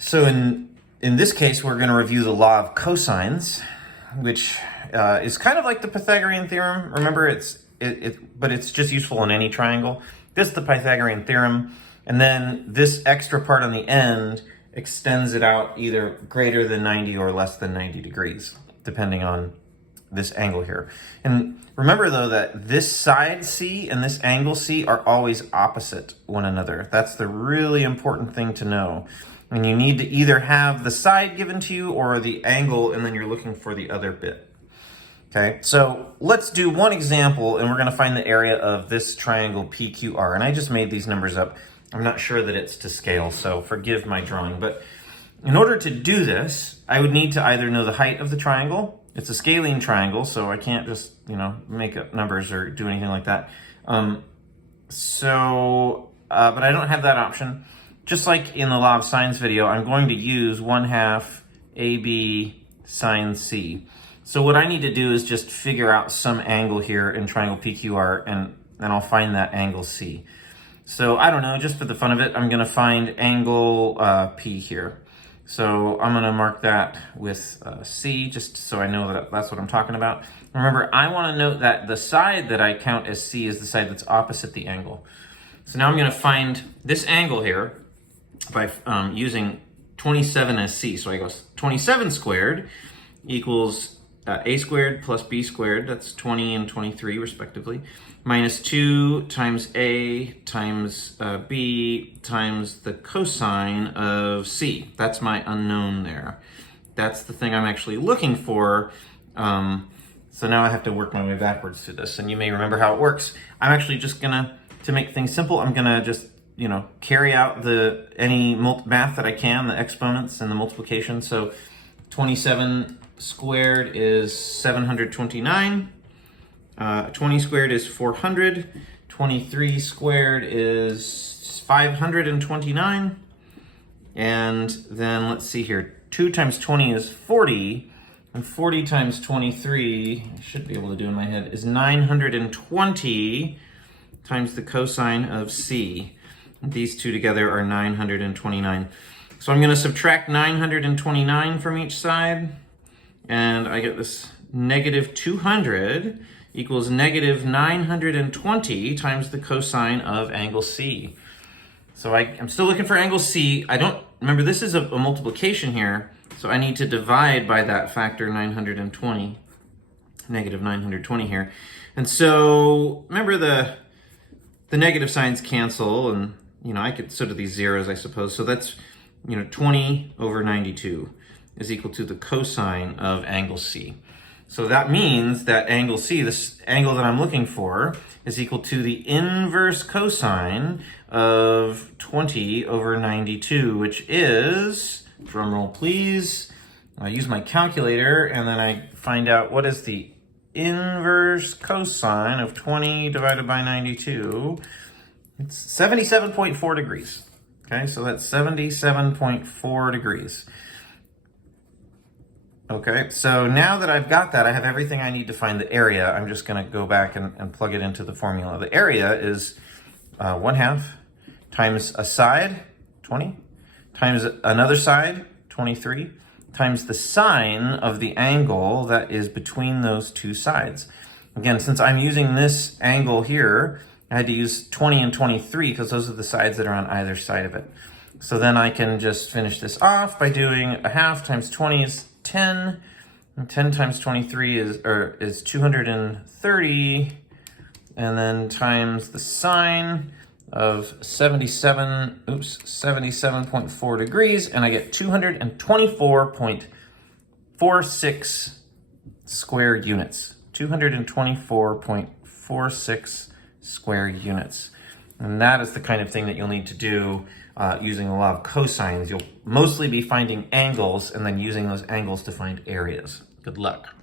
So in this case, we're going to review the law of cosines, which is kind of like the Pythagorean theorem. Remember, but it's just useful in any triangle. This is the Pythagorean theorem, and then this extra part on the end extends it out either greater than 90 or less than 90 degrees, depending on this angle here. And remember though that this side C and this angle C are always opposite one another. That's the really important thing to know. And you need to either have the side given to you or the angle, and then you're looking for the other bit. Okay, so let's do one example, and we're going to find the area of this triangle PQR. And I just made these numbers up. I'm not sure that it's to scale, so forgive my drawing. But in order to do this, I would need to either know the height of the triangle. It's a scalene triangle, so I can't just, make up numbers or do anything like that. But I don't have that option. Just like in the Law of Sines video, I'm going to use 1/2 AB sine C. So what I need to do is just figure out some angle here in triangle PQR, and I'll find that angle C. So I don't know, just for the fun of it, I'm going to find angle P here. So I'm going to mark that with C, just so I know that that's what I'm talking about. Remember, I want to note that the side that I count as C is the side that's opposite the angle. So now I'm going to find this angle here by using 27 as C. So I go 27 squared equals A squared plus B squared, that's 20 and 23 respectively, minus 2 times A times B times the cosine of C. That's my unknown there. That's the thing I'm actually looking for. So now I have to work my way backwards through this, and you may remember how it works. I'm actually just gonna, to make things simple, I'm gonna just carry out any math that I can, the exponents and the multiplication. So 27 squared is 729. 20 squared is 400. 23 squared is 529. And then let's see here. 2 times 20 is 40. And 40 times 23, I should be able to do in my head, is 920 times the cosine of C. These two together are 929. So I'm going to subtract 929 from each side, and I get this negative 200 equals negative 920 times the cosine of angle C. So I'm still looking for angle C. Remember, this is a multiplication here, so I need to divide by that factor 920, negative 920 here. And so remember the negative signs cancel, and so do these zeros, I suppose. So that's 20 over 92 is equal to the cosine of angle C. So that means that angle C, this angle that I'm looking for, is equal to the inverse cosine of 20 over 92, which is, drum roll please, I use my calculator, and then I find out what is the inverse cosine of 20 divided by 92. It's 77.4 degrees. Okay, so that's 77.4 degrees. Okay, so now that I've got that, I have everything I need to find the area. I'm just going to go back and plug it into the formula. The area is 1/2 times a side, 20, times another side, 23, times the sine of the angle that is between those two sides. Again, since I'm using this angle here, I had to use 20 and 23 because those are the sides that are on either side of it. So then I can just finish this off by doing 1/2 times 20 is 10, and 10 times 23 is 230, and then times the sine of 77.4 degrees, and I get 224.46 square units. 224.46 square units. And that is the kind of thing that you'll need to do using the law of cosines. You'll mostly be finding angles and then using those angles to find areas. Good luck.